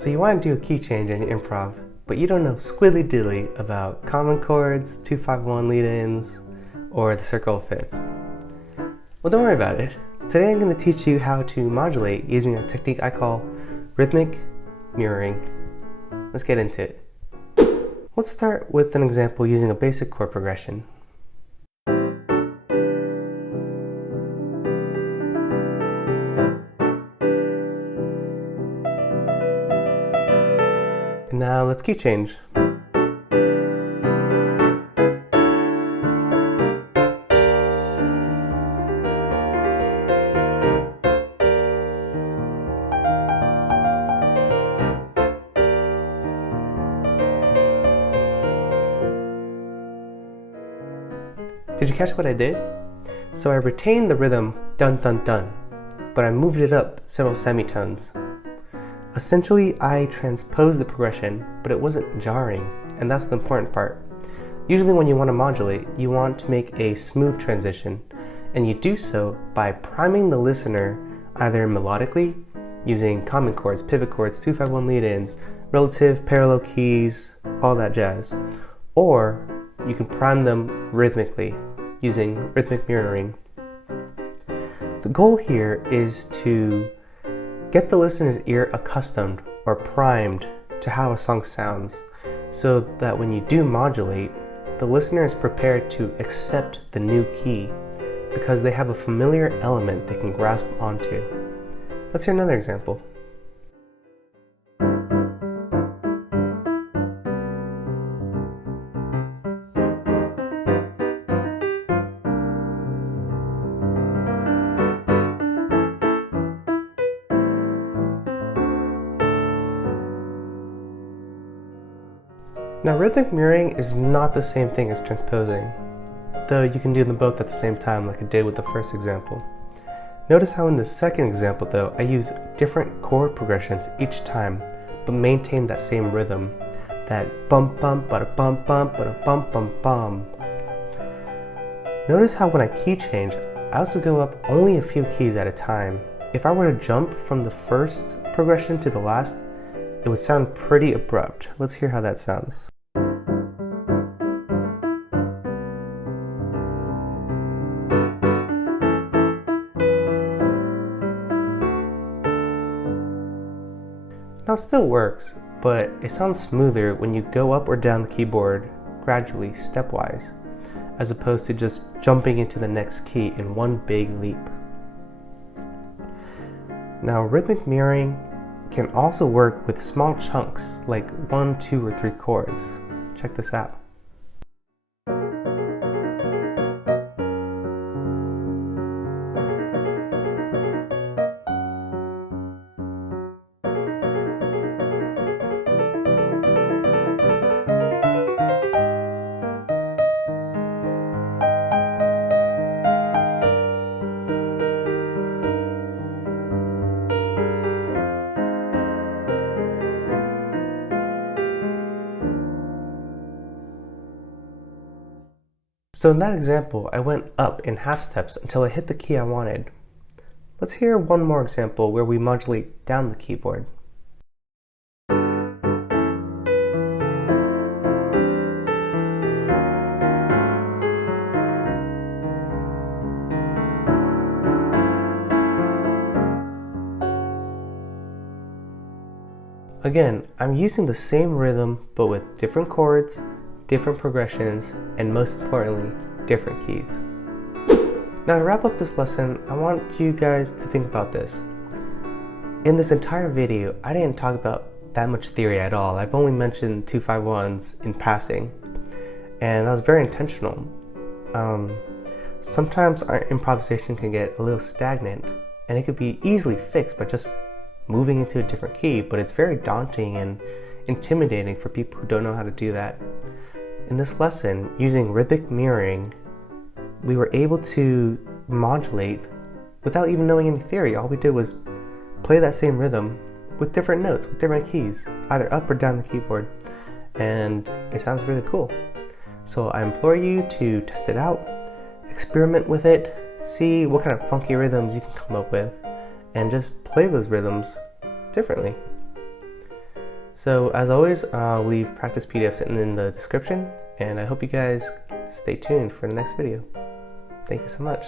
So you want to do a key change in improv, but you don't know squiddly diddly about common chords, 2-5-1 lead-ins, or the circle of fifths. Well, don't worry about it. Today I'm going to teach you how to modulate using a technique I call rhythmic mirroring. Let's get into it. Let's start with an example using a basic chord progression. And now let's key change. Did you catch what I did? So I retained the rhythm dun dun dun, but I moved it up several semitones. Essentially, I transposed the progression, but it wasn't jarring, and that's the important part. Usually when you want to modulate, you want to make a smooth transition, and you do so by priming the listener either melodically, using common chords, pivot chords, 2-5-1 lead-ins, relative, parallel keys, all that jazz, or you can prime them rhythmically, using rhythmic mirroring. The goal here is to get the listener's ear accustomed or primed to how a song sounds, so that when you do modulate, the listener is prepared to accept the new key because they have a familiar element they can grasp onto. Let's hear another example. Now, rhythmic mirroring is not the same thing as transposing, though you can do them both at the same time like I did with the first example. Notice how in the second example though, I use different chord progressions each time, but maintain that same rhythm, that bum bum bada bum bum bada bum bum bum. Notice how when I key change, I also go up only a few keys at a time. If I were to jump from the first progression to the last, it would sound pretty abrupt. Let's hear how that sounds. Now it still works, but it sounds smoother when you go up or down the keyboard gradually, stepwise, as opposed to just jumping into the next key in one big leap. Now, rhythmic mirroring can also work with small chunks like 1, 2, or 3 chords. Check this out. So in that example, I went up in half steps until I hit the key I wanted. Let's hear one more example where we modulate down the keyboard. Again, I'm using the same rhythm, but with different chords, different progressions, and most importantly, different keys. Now to wrap up this lesson, I want you guys to think about this. In this entire video, I didn't talk about that much theory at all. I've only mentioned 2-5-1s in passing, and that was very intentional. Sometimes our improvisation can get a little stagnant, and it could be easily fixed by just moving into a different key, but it's very daunting and intimidating for people who don't know how to do that. In this lesson, using rhythmic mirroring, we were able to modulate without even knowing any theory. All we did was play that same rhythm with different notes, with different keys, either up or down the keyboard, and it sounds really cool. So I implore you to test it out, experiment with it, see what kind of funky rhythms you can come up with, and just play those rhythms differently. So as always, I'll leave practice PDFs in the description, and I hope you guys stay tuned for the next video. Thank you so much.